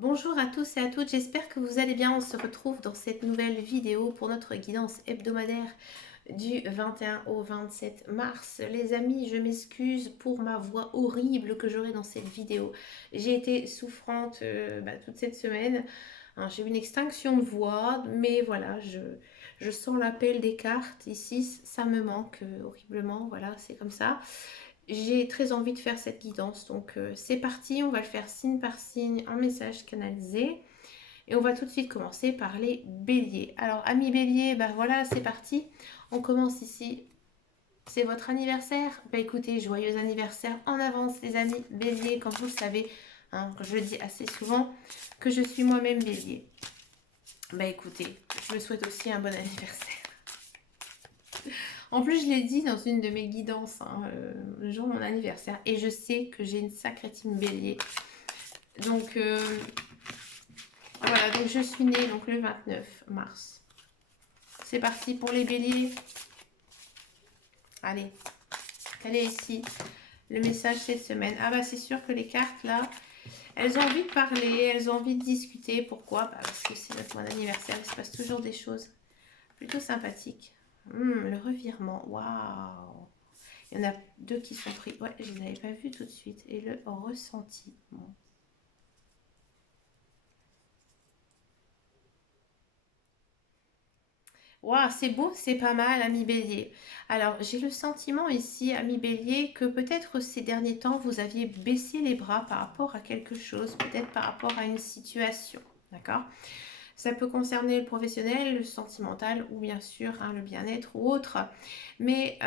Bonjour à tous et à toutes, j'espère que vous allez bien. On se retrouve dans cette nouvelle vidéo pour notre guidance hebdomadaire du 21 au 27 mars. Les amis, je m'excuse pour ma voix horrible que j'aurai dans cette vidéo. J'ai été souffrante toute cette semaine. Hein, j'ai eu une extinction de voix, mais voilà, je sens l'appel des cartes ici, ça me manque horriblement, voilà, c'est comme ça. J'ai très envie de faire cette guidance, donc c'est parti, on va le faire signe par signe, un message canalisé. Et on va tout de suite commencer par les béliers. Alors, amis béliers, ben voilà, c'est parti. On commence ici. C'est votre anniversaire. Bah écoutez, joyeux anniversaire en avance, les amis béliers, comme vous le savez, hein, je le dis assez souvent, que je suis moi-même bélier. Bah écoutez, je me souhaite aussi un bon anniversaire. En plus, je l'ai dit dans une de mes guidances, hein, le jour de mon anniversaire, et je sais que j'ai une sacrée team bélier. Donc, voilà, donc je suis née donc, le 29 mars. C'est parti pour les béliers. Allez, quel est ici le message cette semaine? Ah bah c'est sûr que les cartes là, elles ont envie de parler, elles ont envie de discuter. Pourquoi? Bah parce que c'est notre mon anniversaire, il se passe toujours des choses plutôt sympathiques. Le revirement, waouh! Il y en a deux qui sont pris. Ouais, je ne les avais pas vus tout de suite. Et le ressenti. Bon. Waouh, c'est beau, c'est pas mal, ami Bélier. Alors, j'ai le sentiment ici, ami Bélier, que peut-être ces derniers temps, vous aviez baissé les bras par rapport à quelque chose, peut-être par rapport à une situation. D'accord? Ça peut concerner le professionnel, le sentimental ou bien sûr hein, le bien-être ou autre. Mais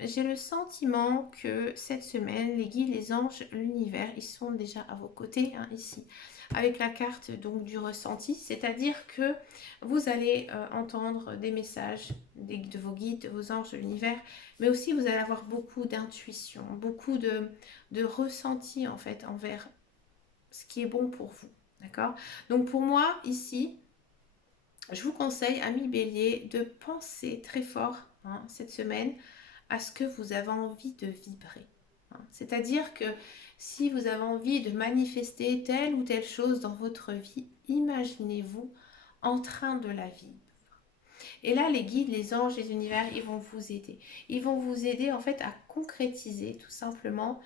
j'ai le sentiment que cette semaine, les guides, les anges, l'univers, ils sont déjà à vos côtés hein, ici. Avec la carte donc du ressenti, c'est-à-dire que vous allez entendre des messages de vos guides, de vos anges, de l'univers, mais aussi vous allez avoir beaucoup d'intuition, beaucoup de ressenti en fait envers ce qui est bon pour vous. D'accord? Donc pour moi, ici, je vous conseille, amis bélier, de penser très fort hein, cette semaine à ce que vous avez envie de vibrer. Hein. C'est-à-dire que si vous avez envie de manifester telle ou telle chose dans votre vie, imaginez-vous en train de la vivre. Et là, les guides, les anges, les univers, ils vont vous aider. Ils vont vous aider en fait à concrétiser tout simplement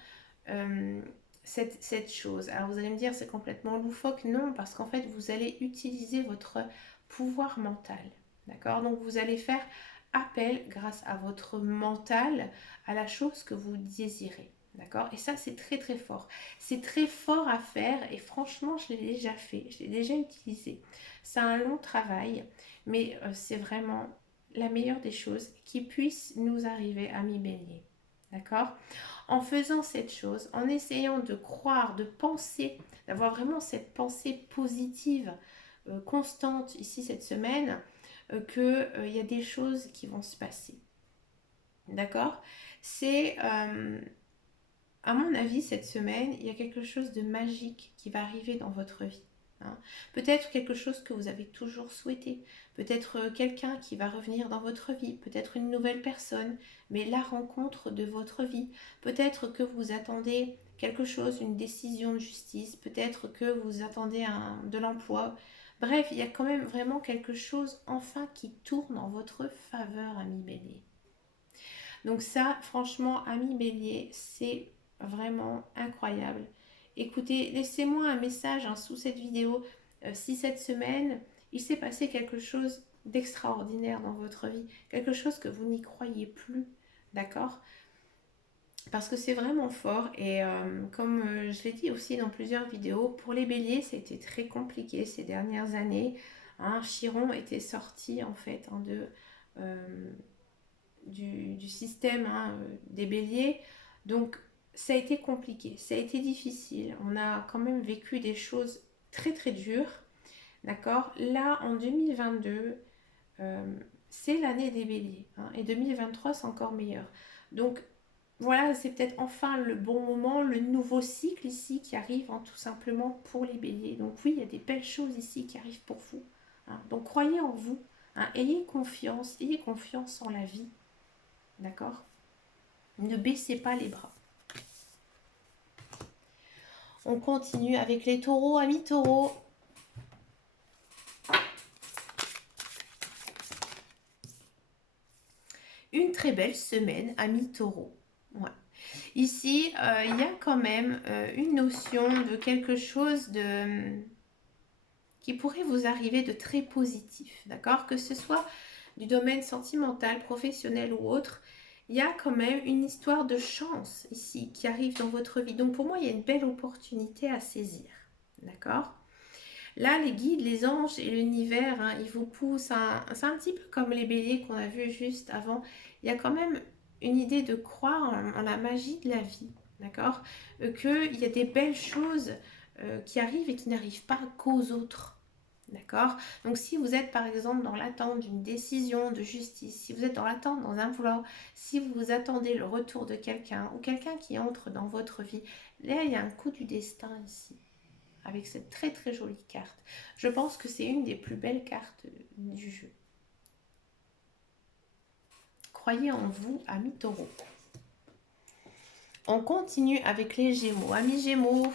euh, cette chose. Alors vous allez me dire c'est complètement loufoque, non, parce qu'en fait vous allez utiliser votre pouvoir mental. D'accord? Donc vous allez faire appel grâce à votre mental à la chose que vous désirez. D'accord? Et ça c'est très très fort. C'est très fort à faire et franchement je l'ai déjà fait, je l'ai déjà utilisé. C'est un long travail, mais c'est vraiment la meilleure des choses qui puisse nous arriver à mi-bélier. D'accord? En faisant cette chose, en essayant de croire, de penser, d'avoir vraiment cette pensée positive constante ici cette semaine, qu'il y a des choses qui vont se passer. D'accord? C'est, à mon avis, cette semaine, il y a quelque chose de magique qui va arriver dans votre vie. Hein. Peut-être quelque chose que vous avez toujours souhaité, peut-être quelqu'un qui va revenir dans votre vie, peut-être une nouvelle personne, mais la rencontre de votre vie. Peut-être que vous attendez quelque chose, une décision de justice, peut-être que vous attendez de l'emploi. Bref, il y a quand même vraiment quelque chose enfin qui tourne en votre faveur, ami Bélier. Donc ça, franchement, ami Bélier, c'est vraiment incroyable. Écoutez, laissez-moi un message hein, sous cette vidéo si cette semaine, il s'est passé quelque chose d'extraordinaire dans votre vie, quelque chose que vous n'y croyez plus, d'accord? Parce que c'est vraiment fort et comme je l'ai dit aussi dans plusieurs vidéos, pour les béliers, c'était très compliqué ces dernières années. Hein, Chiron était sorti en fait hein, euh, du système hein, des béliers. Donc ça a été compliqué, ça a été difficile. On a quand même vécu des choses très très dures. D'accord? Là, en 2022, euh, c'est l'année des béliers. Hein, et 2023, c'est encore meilleur. Donc voilà, c'est peut-être enfin le bon moment, le nouveau cycle ici qui arrive hein, tout simplement pour les béliers. Donc oui, il y a des belles choses ici qui arrivent pour vous. Hein. Donc croyez en vous. Hein, ayez confiance en la vie. D'accord? Ne baissez pas les bras. On continue avec les taureaux, amis taureaux. Une très belle semaine, amis taureaux. Ouais. Ici, il y a quand même une notion de quelque chose qui pourrait vous arriver de très positif, d'accord? Que ce soit du domaine sentimental, professionnel ou autre, il y a quand même une histoire de chance ici qui arrive dans votre vie. Donc pour moi, il y a une belle opportunité à saisir, d'accord? Là, les guides, les anges et l'univers, hein, ils vous poussent. C'est un petit peu comme les béliers qu'on a vus juste avant. Il y a quand même une idée de croire en la magie de la vie, d'accord? Qu'il y a des belles choses qui arrivent et qui n'arrivent pas qu'aux autres. D'accord? Donc si vous êtes par exemple dans l'attente d'une décision de justice, si vous êtes dans l'attente dans un boulot, si vous attendez le retour de quelqu'un ou quelqu'un qui entre dans votre vie, là il y a un coup du destin ici avec cette très très jolie carte. Je pense que c'est une des plus belles cartes du jeu. Croyez en vous, amis taureaux. On continue avec les Gémeaux. Amis Gémeaux,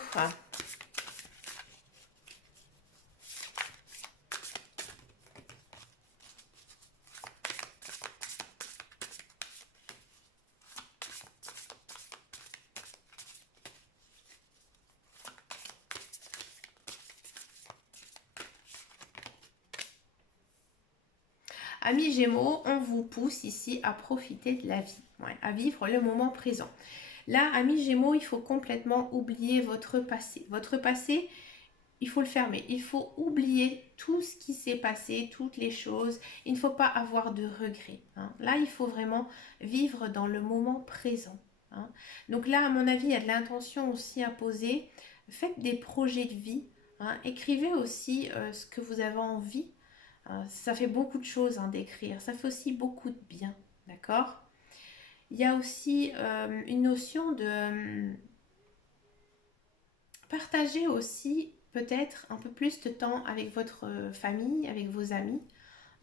amis Gémeaux, on vous pousse ici à profiter de la vie, ouais, à vivre le moment présent. Là, amis Gémeaux, il faut complètement oublier votre passé. Votre passé, il faut le fermer. Il faut oublier tout ce qui s'est passé, toutes les choses. Il ne faut pas avoir de regrets, hein. Là, il faut vraiment vivre dans le moment présent, hein. Donc là, à mon avis, il y a de l'intention aussi à poser. Faites des projets de vie, hein. Écrivez aussi ce que vous avez envie. Ça fait beaucoup de choses, hein, d'écrire. Ça fait aussi beaucoup de bien, d'accord? Il y a aussi une notion de partager aussi peut-être un peu plus de temps avec votre famille, avec vos amis,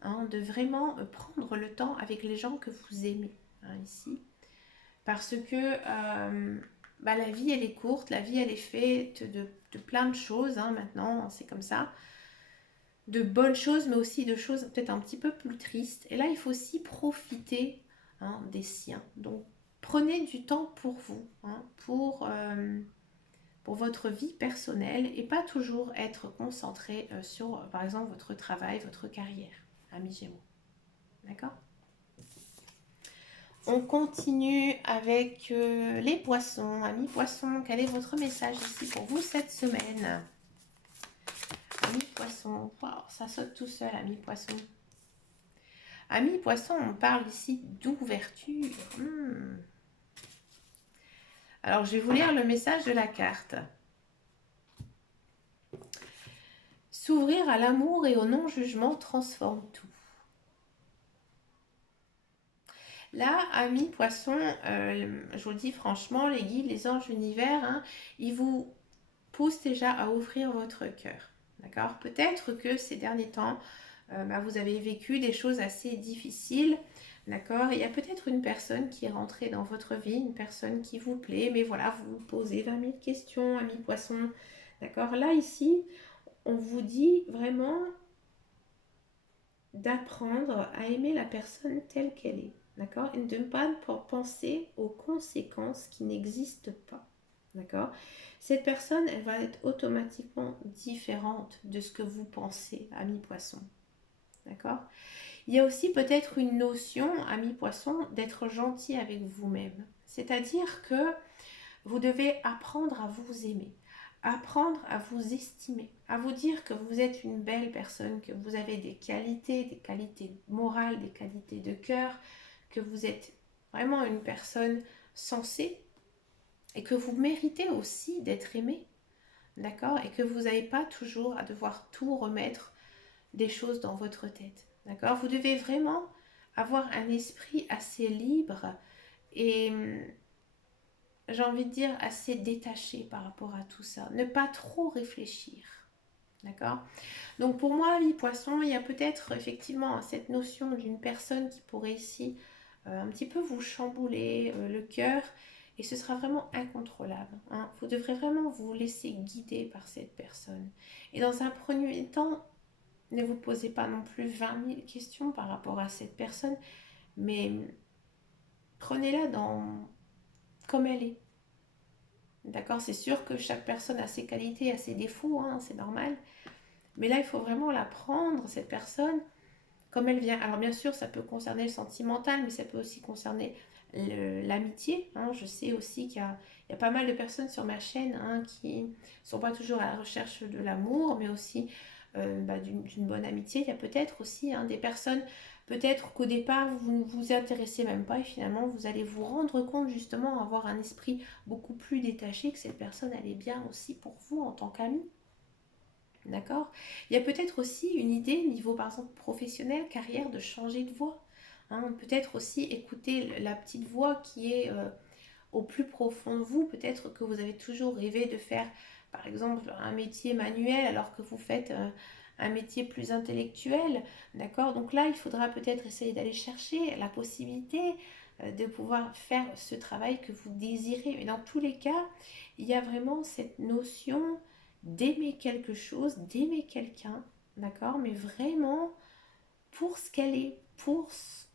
hein, de vraiment prendre le temps avec les gens que vous aimez, hein, ici. Parce que la vie, elle est courte, la vie, elle est faite de plein de choses, hein, maintenant, c'est comme ça. De bonnes choses, mais aussi de choses peut-être un petit peu plus tristes. Et là, il faut aussi profiter, hein, des siens. Donc, prenez du temps pour vous, hein, pour votre vie personnelle et pas toujours être concentré sur, par exemple, votre travail, votre carrière, amis Gémeaux. D'accord? On continue avec les poissons. Amis poissons, quel est votre message ici pour vous cette semaine? Amis poissons, wow, ça saute tout seul, amis poissons. Amis poissons, on parle ici d'ouverture. Alors, je vais vous lire le message de la carte. S'ouvrir à l'amour et au non-jugement transforme tout. Là, amis poissons, je vous le dis franchement, les guides, les anges, l'univers, hein, ils vous poussent déjà à ouvrir votre cœur. D'accord? Peut-être que ces derniers temps, vous avez vécu des choses assez difficiles. D'accord? Il y a peut-être une personne qui est rentrée dans votre vie, une personne qui vous plaît, mais voilà, vous vous posez 20 000 questions, amis poissons. D'accord? Là, ici, on vous dit vraiment d'apprendre à aimer la personne telle qu'elle est. D'accord? Et de ne pas penser aux conséquences qui n'existent pas. D'accord? Cette personne, elle va être automatiquement différente de ce que vous pensez, ami poisson. D'accord? Il y a aussi peut-être une notion, ami poisson, d'être gentil avec vous-même. C'est-à-dire que vous devez apprendre à vous aimer, apprendre à vous estimer, à vous dire que vous êtes une belle personne, que vous avez des qualités morales, des qualités de cœur, que vous êtes vraiment une personne sensée et que vous méritez aussi d'être aimé, d'accord? Et que vous n'avez pas toujours à devoir tout remettre des choses dans votre tête, d'accord? Vous devez vraiment avoir un esprit assez libre et j'ai envie de dire assez détaché par rapport à tout ça. Ne pas trop réfléchir. D'accord? Donc pour moi, ami poisson, il y a peut-être effectivement cette notion d'une personne qui pourrait ici un petit peu vous chambouler le cœur et ce sera vraiment incontrôlable. Hein. Vous devrez vraiment vous laisser guider par cette personne. Et dans un premier temps, ne vous posez pas non plus 20 000 questions par rapport à cette personne, mais prenez-la comme elle est. D'accord, c'est sûr que chaque personne a ses qualités, a ses défauts, hein, c'est normal. Mais là, il faut vraiment la prendre, cette personne, comme elle vient. Alors bien sûr, ça peut concerner le sentimental, mais ça peut aussi concerner l'amitié. Hein. Je sais aussi qu'il y a pas mal de personnes sur ma chaîne, hein, qui ne sont pas toujours à la recherche de l'amour, mais aussi d'une bonne amitié. Il y a peut-être aussi, hein, des personnes, peut-être qu'au départ, vous ne vous intéressez même pas et finalement, vous allez vous rendre compte justement, avoir un esprit beaucoup plus détaché, que cette personne, elle est bien aussi pour vous en tant qu'ami. D'accord. Il y a peut-être aussi une idée, niveau par exemple professionnel, carrière, de changer de voie. Hein. Peut-être aussi écouter la petite voix qui est au plus profond de vous. Peut-être que vous avez toujours rêvé de faire, par exemple, un métier manuel alors que vous faites un métier plus intellectuel. D'accord. Donc là, il faudra peut-être essayer d'aller chercher la possibilité de pouvoir faire ce travail que vous désirez. Mais dans tous les cas, il y a vraiment cette notion d'aimer quelque chose, d'aimer quelqu'un, d'accord, mais vraiment pour ce qu'elle est, pour ce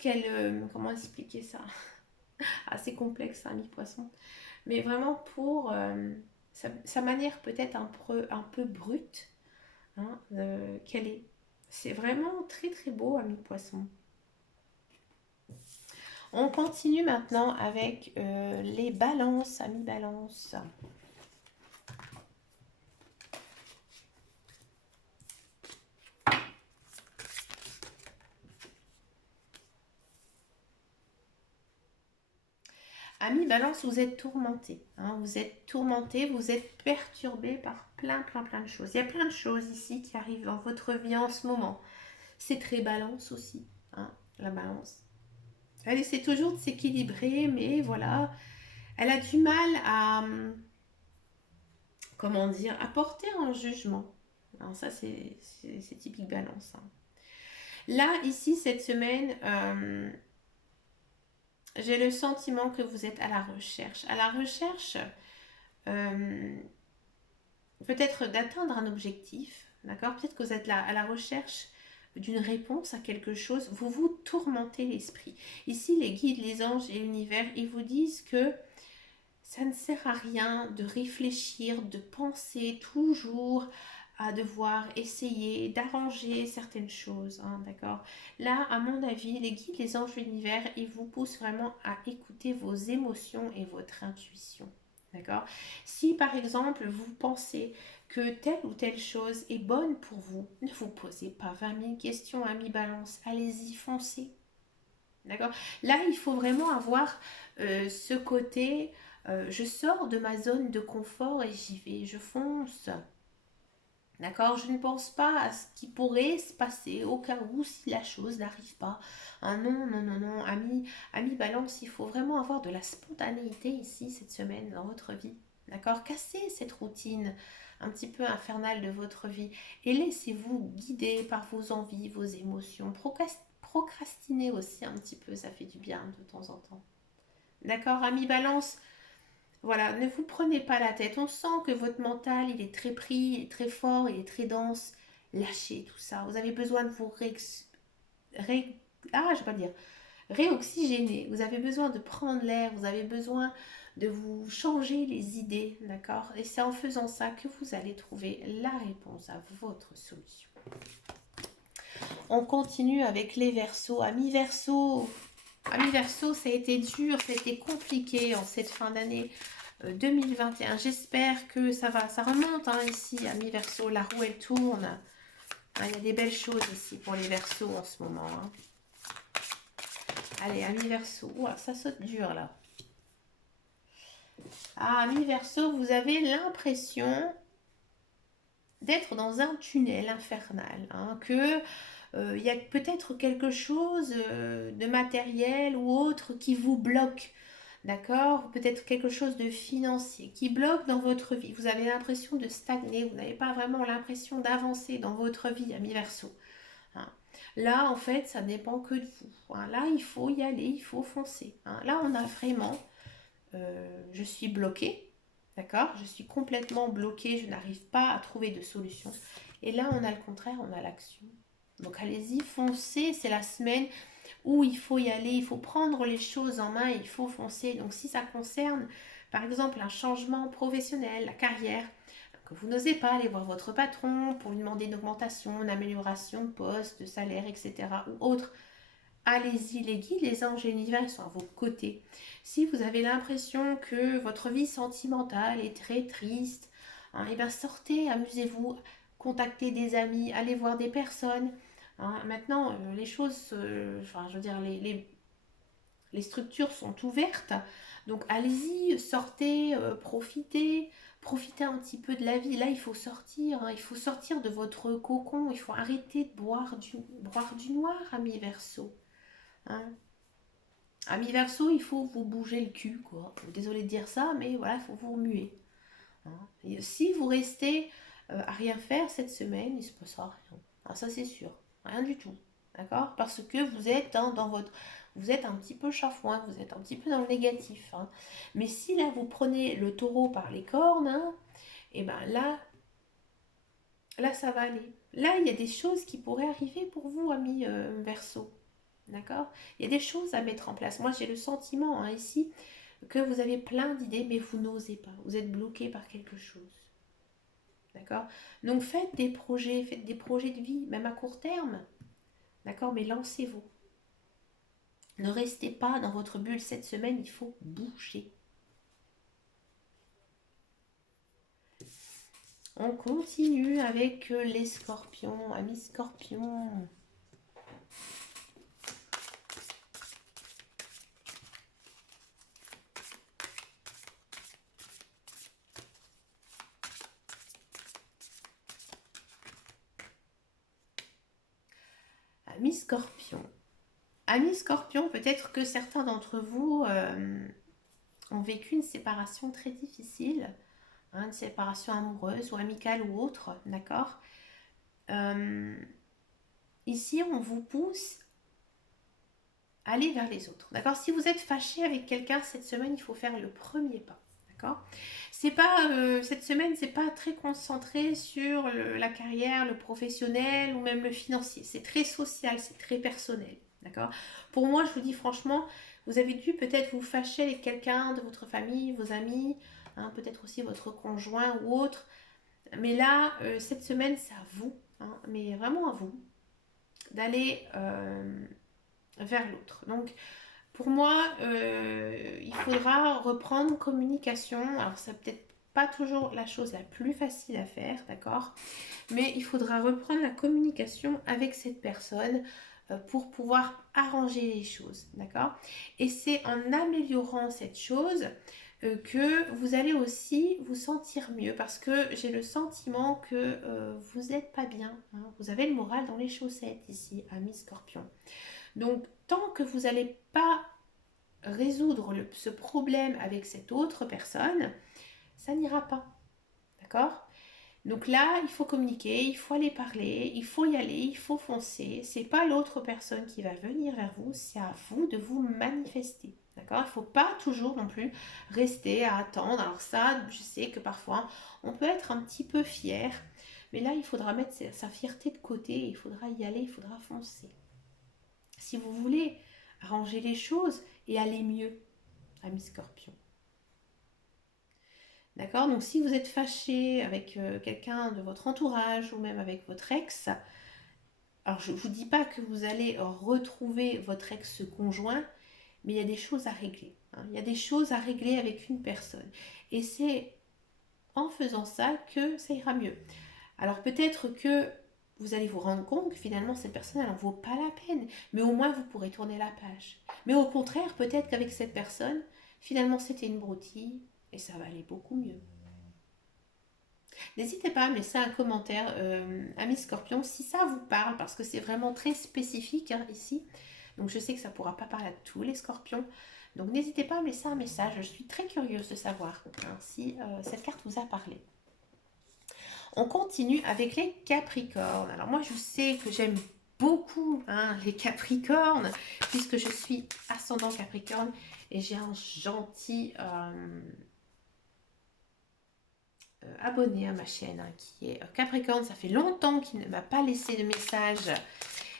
qu'elle... comment expliquer ça? Assez complexe, hein, mi-poisson. Mais vraiment pour sa manière peut-être un peu brute, hein, qu'elle est. C'est vraiment très très beau à mi-poisson. On continue maintenant avec les balances, à mi-balance. Ami Balance, vous êtes tourmenté. Hein, vous êtes tourmenté, vous êtes perturbé par plein de choses. Il y a plein de choses ici qui arrivent dans votre vie en ce moment. C'est très balance aussi, hein, la balance. Elle essaie toujours de s'équilibrer, mais voilà, elle a du mal à, comment dire, à porter un jugement. Alors ça, c'est typique balance. Hein. Là, ici, cette semaine, j'ai le sentiment que vous êtes à la recherche. À la recherche, euh, peut-être d'atteindre un objectif, d'accord? Peut-être que vous êtes là à la recherche d'une réponse à quelque chose. Vous vous tourmentez l'esprit. Ici, les guides, les anges et l'univers, ils vous disent que ça ne sert à rien de réfléchir, de penser toujours à devoir essayer d'arranger certaines choses, hein, d'accord? Là, à mon avis, les guides, les anges, l'univers, ils vous poussent vraiment à écouter vos émotions et votre intuition, d'accord? Si par exemple, vous pensez que telle ou telle chose est bonne pour vous, ne vous posez pas 20 000 questions à mi-balance, allez-y, foncez, d'accord? Là, il faut vraiment avoir ce côté je sors de ma zone de confort et j'y vais, je fonce. D'accord. Je ne pense pas à ce qui pourrait se passer au cas où si la chose n'arrive pas. Ah non, non, non, non. Ami Balance, il faut vraiment avoir de la spontanéité ici cette semaine dans votre vie. D'accord. Cassez cette routine un petit peu infernale de votre vie et laissez-vous guider par vos envies, vos émotions. Procrastiner aussi un petit peu, ça fait du bien de temps en temps. D'accord, ami Balance. Voilà, ne vous prenez pas la tête. On sent que votre mental, il est très pris, il est très fort, il est très dense. Lâchez tout ça. Vous avez besoin de vous je vais pas dire, réoxygéner. Vous avez besoin de prendre l'air. Vous avez besoin de vous changer les idées, d'accord? Et c'est en faisant ça que vous allez trouver la réponse à votre solution. On continue avec les Verseaux. Amis Verseaux, ça a été dur, ça a été compliqué en cette fin d'année 2021. J'espère que ça va, ça remonte hein, ici, amis Verseaux, la roue elle tourne. Hein, il y a des belles choses ici pour les Verseaux en ce moment. Hein. Allez, amis Verseaux, ouah, ça saute dur là. Ah, amis Verseaux, vous avez l'impression d'être dans un tunnel infernal, hein, que il y a peut-être quelque chose de matériel ou autre qui vous bloque, d'accord? Peut-être quelque chose de financier qui bloque dans votre vie. Vous avez l'impression de stagner, vous n'avez pas vraiment l'impression d'avancer dans votre vie, ami Verseau. Hein. Là, en fait, ça dépend que de vous, hein. Là, il faut y aller, il faut foncer, hein. Là, on a vraiment... je suis bloquée, d'accord? Je suis complètement bloquée, je n'arrive pas à trouver de solution. Et là, on a le contraire, on a l'action. Donc allez-y, foncez, c'est la semaine où il faut y aller, il faut prendre les choses en main, il faut foncer. Donc si ça concerne, par exemple, un changement professionnel, la carrière, que vous n'osez pas aller voir votre patron pour lui demander une augmentation, une amélioration de poste, de salaire, etc. ou autre, allez-y, les guides, les anges et l'univers, ils sont à vos côtés. Si vous avez l'impression que votre vie sentimentale est très triste, hein, et bien sortez, amusez-vous, contactez des amis, allez voir des personnes, hein. Maintenant, les choses, enfin, je veux dire, les structures sont ouvertes. Donc allez-y, sortez, profitez un petit peu de la vie. Là, il faut sortir, hein, il faut sortir de votre cocon, il faut arrêter de boire du noir, ami Verseau, hein. Ami Verseau, il faut vous bouger le cul, quoi. Désolée de dire ça, mais voilà, il faut vous remuer, hein. Et si vous restez à rien faire cette semaine, il ne se passera rien. Ah, ça, c'est sûr. Rien du tout. D'accord? Parce que vous êtes dans votre... Vous êtes un petit peu chafouin, vous êtes un petit peu dans le négatif, hein. Mais si là, vous prenez le taureau par les cornes, hein, et ben là, ça va aller. Là, il y a des choses qui pourraient arriver pour vous, ami Verseau. D'accord? Il y a des choses à mettre en place. Moi, j'ai le sentiment, hein, ici, que vous avez plein d'idées, mais vous n'osez pas. Vous êtes bloqué par quelque chose. D'accord? Donc, faites des projets de vie, même à court terme. D'accord? Mais lancez-vous. Ne restez pas dans votre bulle cette semaine, il faut bouger. On continue avec les scorpions, amis scorpions. Amis scorpions. Amis scorpions, peut-être que certains d'entre vous ont vécu une séparation très difficile, hein, une séparation amoureuse ou amicale ou autre, d'accord. Euh, Ici, on vous pousse à aller vers les autres, d'accord. Si vous êtes fâché avec quelqu'un cette semaine, il faut faire le premier pas, d'accord. C'est pas cette semaine, c'est pas très concentré sur la carrière, le professionnel ou même le financier. C'est très social, c'est très personnel, d'accord. Pour moi, je vous dis franchement, vous avez dû peut-être vous fâcher avec quelqu'un de votre famille, vos amis, hein, peut-être aussi votre conjoint ou autre. Mais là, cette semaine, c'est à vous, hein, mais vraiment à vous, d'aller vers l'autre. Donc, pour moi, il faudra reprendre communication. Alors, ça peut-être pas toujours la chose la plus facile à faire, d'accord? Mais il faudra reprendre la communication avec cette personne pour pouvoir arranger les choses, d'accord? Et c'est en améliorant cette chose que vous allez aussi vous sentir mieux parce que j'ai le sentiment que vous n'êtes pas bien, hein. Vous avez le moral dans les chaussettes ici, ami Scorpion. Donc, tant que vous n'allez pas résoudre ce problème avec cette autre personne, ça n'ira pas, d'accord? Donc là, il faut communiquer, il faut aller parler, il faut y aller, il faut foncer. C'est pas l'autre personne qui va venir vers vous, c'est à vous de vous manifester. D'accord? Il ne faut pas toujours non plus rester à attendre. Alors ça, je sais que parfois, on peut être un petit peu fier, mais là, il faudra mettre sa fierté de côté, il faudra y aller, il faudra foncer. Si vous voulez arranger les choses et aller mieux, ami Scorpion. D'accord? Donc si vous êtes fâché avec quelqu'un de votre entourage ou même avec votre ex, alors je ne vous dis pas que vous allez retrouver votre ex-conjoint, mais il y a des choses à régler, hein. Il y a des choses à régler avec une personne. Et c'est en faisant ça que ça ira mieux. Alors peut-être que vous allez vous rendre compte que finalement cette personne, elle n'en vaut pas la peine. Mais au moins vous pourrez tourner la page. Mais au contraire, peut-être qu'avec cette personne, finalement c'était une broutille et ça va aller beaucoup mieux. N'hésitez pas à me laisser un commentaire, ami Scorpion, si ça vous parle, parce que c'est vraiment très spécifique, hein, ici. Donc je sais que ça ne pourra pas parler à tous les scorpions. Donc n'hésitez pas à me laisser un message. Je suis très curieuse de savoir, hein, si cette carte vous a parlé. On continue avec les Capricornes. Alors moi je sais que j'aime beaucoup, hein, les Capricornes, puisque je suis ascendant Capricorne et j'ai un gentil abonné à ma chaîne hein, qui est Capricorne. Ça fait longtemps qu'il ne m'a pas laissé de message.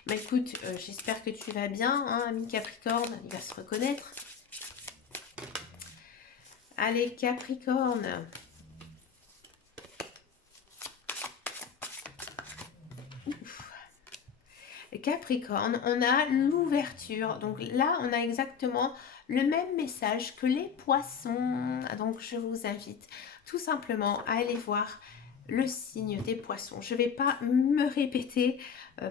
Mais écoute, j'espère que tu vas bien, hein, ami Capricorne, il va se reconnaître. Allez, Capricorne. Capricorne, on a l'ouverture. Donc là, on a exactement le même message que les poissons. Donc je vous invite tout simplement à aller voir le signe des poissons. Je ne vais pas me répéter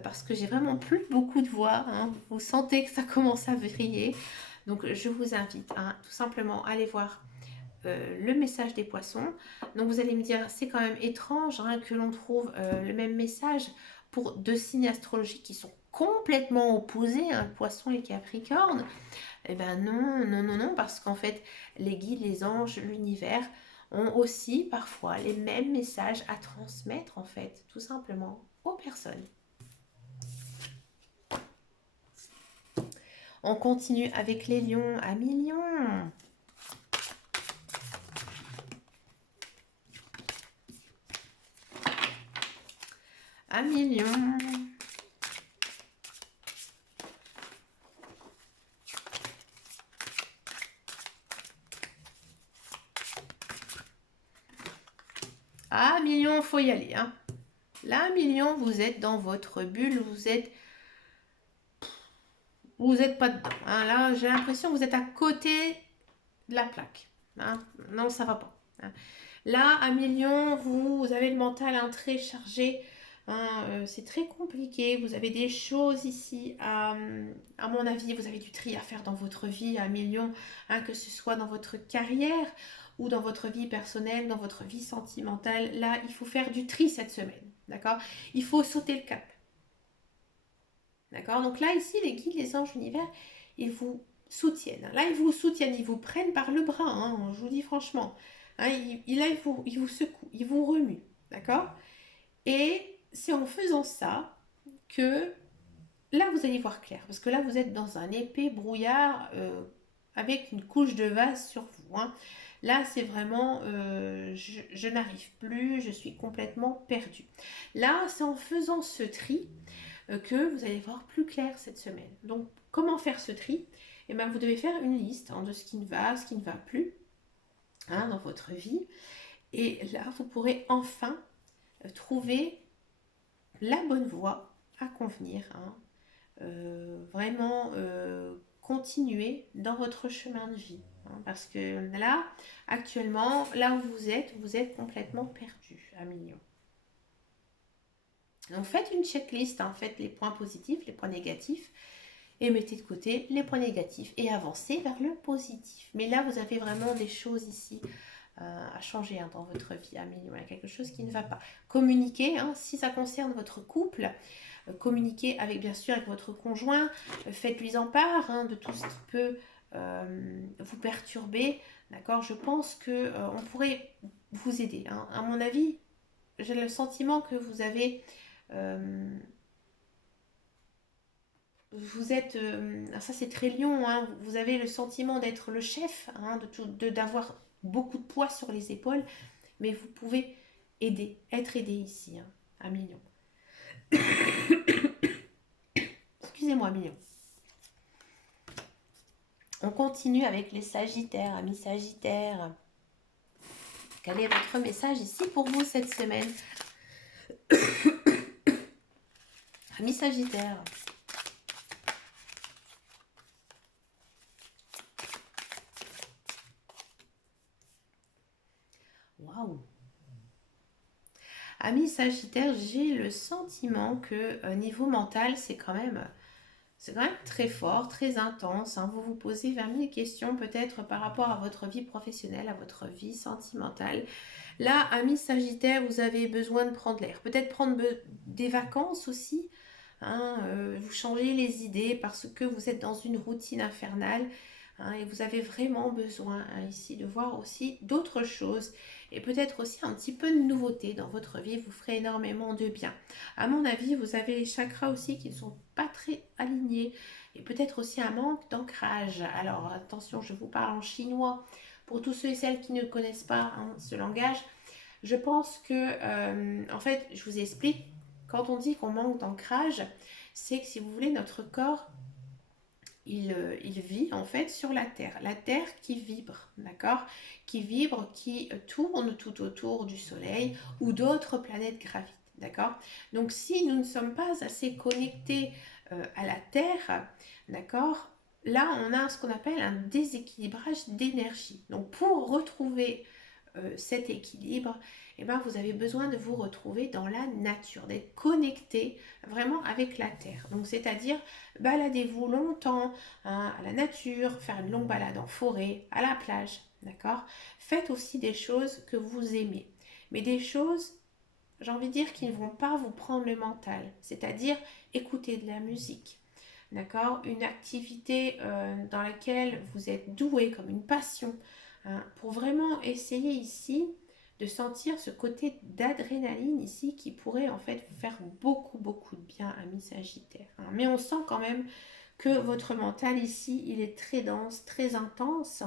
parce que j'ai vraiment plus beaucoup de voix. Hein. Vous sentez que ça commence à vriller. Donc je vous invite tout simplement à aller voir le message des poissons. Donc vous allez me dire, c'est quand même étrange hein, que l'on trouve le même message pour deux signes astrologiques qui sont complètement opposés, hein, le poisson et le capricorne. Eh bien non, non, non, non, parce qu'en fait, les guides, les anges, l'univers ont aussi parfois les mêmes messages à transmettre, en fait, tout simplement, aux personnes. On continue avec les lions, amis lions. Amis lions. Ah, million, faut y aller. Hein. Là, million, vous êtes dans votre bulle, vous êtes pas dedans. Hein. Là, j'ai l'impression que vous êtes à côté de la plaque. Hein. Non, ça va pas. Hein. Là, à million, vous avez le mental très chargé. Hein, c'est très compliqué. Vous avez des choses ici, à mon avis, vous avez du tri à faire dans votre vie à million, hein, que ce soit dans votre carrière ou dans votre vie personnelle, dans votre vie sentimentale. Là, il faut faire du tri cette semaine. D'accord? Il faut sauter le cap. D'accord? Donc là, ici, les guides, les anges, l'univers, ils vous soutiennent. Là, ils vous soutiennent, ils vous prennent par le bras, hein, je vous dis franchement. Hein, là, ils vous secouent, ils vous remuent. D'accord? Et c'est en faisant ça que là, vous allez voir clair. Parce que là, vous êtes dans un épais brouillard avec une couche de vase sur vous. Hein. Là, c'est vraiment, je n'arrive plus, je suis complètement perdue. Là, c'est en faisant ce tri que vous allez voir plus clair cette semaine. Donc, comment faire ce tri? Eh bien, vous devez faire une liste hein, de ce qui ne va plus hein, dans votre vie. Et là, vous pourrez enfin trouver la bonne voie à convenir. Hein. Vraiment continuer dans votre chemin de vie. Hein, parce que là, actuellement, là où vous êtes complètement perdu à million. Donc faites une checklist, hein, faites les points positifs, les points négatifs, et mettez de côté les points négatifs et avancez vers le positif. Mais là, vous avez vraiment des choses ici à changer hein, dans votre vie, à million. Il y a quelque chose qui ne va pas. Communiquez, hein, si ça concerne votre couple, communiquez avec, bien sûr, avec votre conjoint, faites-lui en part hein, de tout ce qui peut vous perturber. D'accord? Je pense que on pourrait vous aider. Hein. À mon avis, j'ai le sentiment que vous avez vous êtes, ça c'est très lion, hein, vous avez le sentiment d'être le chef, hein, d'avoir beaucoup de poids sur les épaules, mais vous pouvez être aidé ici, hein, à million. Excusez-moi, million. On continue avec les sagittaires, amis sagittaires. Quel est votre message ici pour vous cette semaine? Amis sagittaires. Waouh! Amis sagittaires, j'ai le sentiment que niveau mental, c'est quand même très fort, très intense. Hein. Vous vous posez 20 000 questions peut-être par rapport à votre vie professionnelle, à votre vie sentimentale. Là, amis sagittaires, vous avez besoin de prendre l'air. Peut-être prendre des vacances aussi. Hein, vous changez les idées parce que vous êtes dans une routine infernale. hein, et vous avez vraiment besoin hein, ici de voir aussi d'autres choses et peut-être aussi un petit peu de nouveauté dans votre vie vous ferait énormément de bien. À mon avis, vous avez les chakras aussi qui ne sont pas très alignés et peut-être aussi un manque d'ancrage. Alors attention, je vous parle en chinois pour tous ceux et celles qui ne connaissent pas hein, ce langage. Je pense que, en fait, je vous explique, quand on dit qu'on manque d'ancrage, c'est que si vous voulez, notre corps il vit en fait sur la terre qui vibre, d'accord, qui vibre, qui tourne tout autour du Soleil ou d'autres planètes gravitent, d'accord. Donc si nous ne sommes pas assez connectés à la Terre, d'accord, là on a ce qu'on appelle un déséquilibrage d'énergie. Donc pour retrouver cet équilibre, eh ben, vous avez besoin de vous retrouver dans la nature, d'être connecté vraiment avec la terre. Donc c'est-à-dire baladez-vous longtemps hein, à la nature, faire une longue balade en forêt, à la plage, d'accord. Faites aussi des choses que vous aimez, mais des choses, j'ai envie de dire, qui ne vont pas vous prendre le mental, c'est-à-dire écouter de la musique. D'accord, une activité dans laquelle vous êtes doué comme une passion, hein, pour vraiment essayer ici de sentir ce côté d'adrénaline ici qui pourrait en fait vous faire beaucoup de bien, ami Sagittaire. Hein. Mais on sent quand même que votre mental ici, il est très dense, très intense.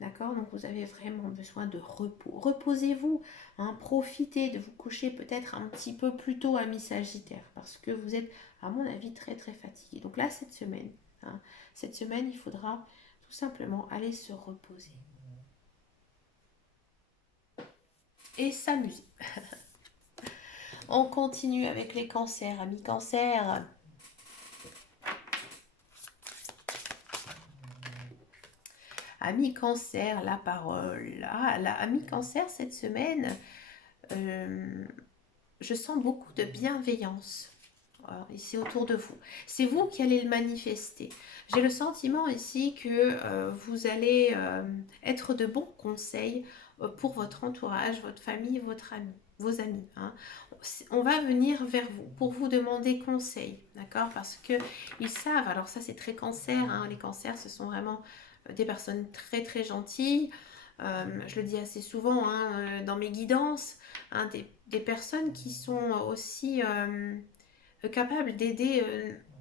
D'accord, donc vous avez vraiment besoin de repos. Reposez-vous, hein, profitez de vous coucher peut-être un petit peu plus tôt, ami Sagittaire, parce que vous êtes, à mon avis, très fatigué. Donc là, hein, cette semaine, il faudra tout simplement aller se reposer et s'amuser. On continue avec les cancers, amis cancers. Ami cancer, la parole. Ah, ami cancer, cette semaine, je sens beaucoup de bienveillance ici autour de vous. C'est vous qui allez le manifester. J'ai le sentiment ici que vous allez être de bons conseils pour votre entourage, votre famille, vos amis. Hein. On va venir vers vous pour vous demander conseil, d'accord? Parce que ils savent, alors ça c'est très cancer, hein, les cancers ce sont vraiment des personnes très gentilles. Je le dis assez souvent hein, dans mes guidances, hein, des personnes qui sont aussi capables d'aider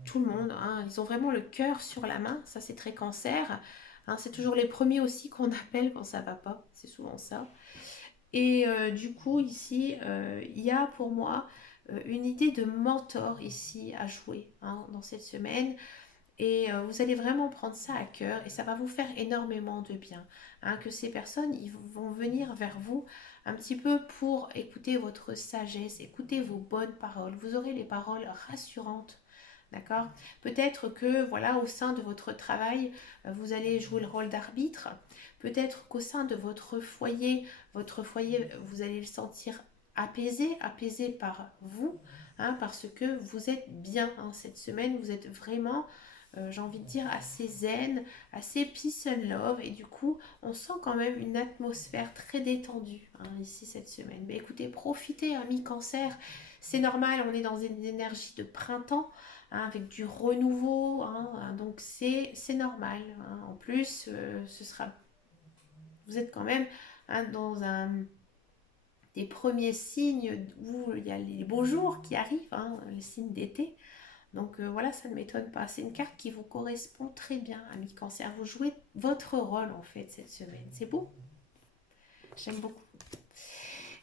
tout le monde. Hein. Ils ont vraiment le cœur sur la main, ça c'est très cancer. Hein, c'est toujours les premiers aussi qu'on appelle quand ça va pas, c'est souvent ça. Et du coup ici, il y a pour moi une idée de mentor ici à jouer hein, dans cette semaine. Et vous allez vraiment prendre ça à cœur et ça va vous faire énormément de bien. Hein, que ces personnes, ils vont venir vers vous un petit peu pour écouter votre sagesse, écouter vos bonnes paroles. Vous aurez les paroles rassurantes. D'accord. Peut-être que voilà, au sein de votre travail, vous allez jouer le rôle d'arbitre. Peut-être qu'au sein de votre foyer, vous allez le sentir apaisé par vous, hein, parce que vous êtes bien hein, cette semaine. Vous êtes vraiment j'ai envie de dire, assez zen, assez peace and love. Et du coup, on sent quand même une atmosphère très détendue hein, ici cette semaine. Mais écoutez, profitez, amis cancer. C'est normal, on est dans une énergie de printemps. Hein, avec du renouveau, hein, donc c'est normal. Hein. En plus, vous êtes quand même hein, dans des premiers signes où il y a les beaux jours qui arrivent, hein, les signes d'été. Donc voilà, ça ne m'étonne pas. C'est une carte qui vous correspond très bien, ami cancer. Vous jouez votre rôle en fait cette semaine. C'est beau. J'aime beaucoup.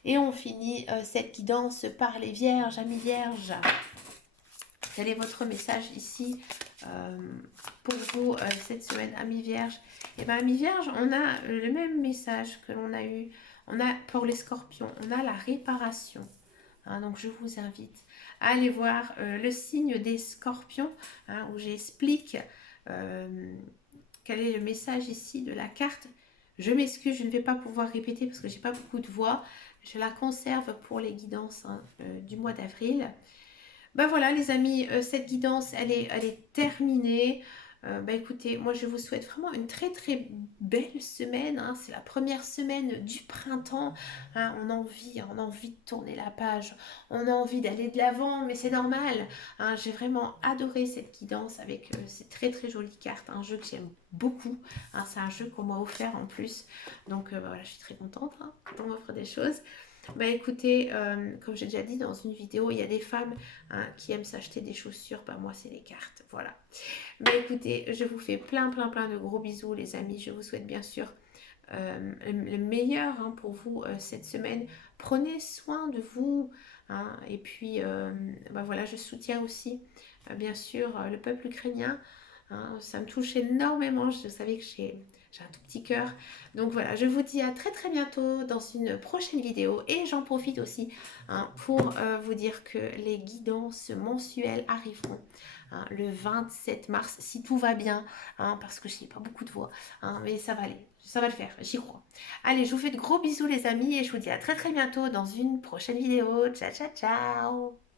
Et on finit cette guidance par les vierges, amis vierges. Quel est votre message ici pour vous cette semaine, amis vierges? Et bien, amis vierges, on a le même message que l'on a eu. On a pour les scorpions, on a la réparation. Hein, donc je vous invite à aller voir le signe des scorpions hein, où j'explique quel est le message ici de la carte. Je m'excuse, je ne vais pas pouvoir répéter parce que j'ai pas beaucoup de voix. Je la conserve pour les guidances hein, du mois d'avril. Ben voilà les amis, cette guidance elle est terminée. Bah écoutez, moi je vous souhaite vraiment une très très belle semaine, hein. C'est la première semaine du printemps, hein. On a envie de tourner la page, on a envie d'aller de l'avant, mais c'est normal, hein. J'ai vraiment adoré cette guidance avec ces très très jolies cartes, un jeu que j'aime beaucoup, hein. C'est un jeu qu'on m'a offert en plus, donc bah voilà, je suis très contente, hein, quand on m'offre des choses. Bah écoutez, comme j'ai déjà dit dans une vidéo, il y a des femmes, hein, qui aiment s'acheter des chaussures, bah moi c'est les cartes, voilà. Bah écoutez, je vous fais plein plein plein de gros bisous les amis. Je vous souhaite bien sûr le meilleur, hein, pour vous cette semaine. Prenez soin de vous, hein. Et puis bah voilà, je soutiens aussi bien sûr le peuple ukrainien, hein. Ça me touche énormément. Je savais que j'ai un tout petit cœur. Donc voilà, je vous dis à très très bientôt dans une prochaine vidéo. Et j'en profite aussi, hein, pour vous dire que les guidances mensuelles arriveront, hein, le 27 mars, si tout va bien, hein, parce que je n'ai pas beaucoup de voix, hein, mais ça va aller, ça va le faire, j'y crois. Allez, je vous fais de gros bisous les amis et je vous dis à très très bientôt dans une prochaine vidéo. Ciao ciao ciao.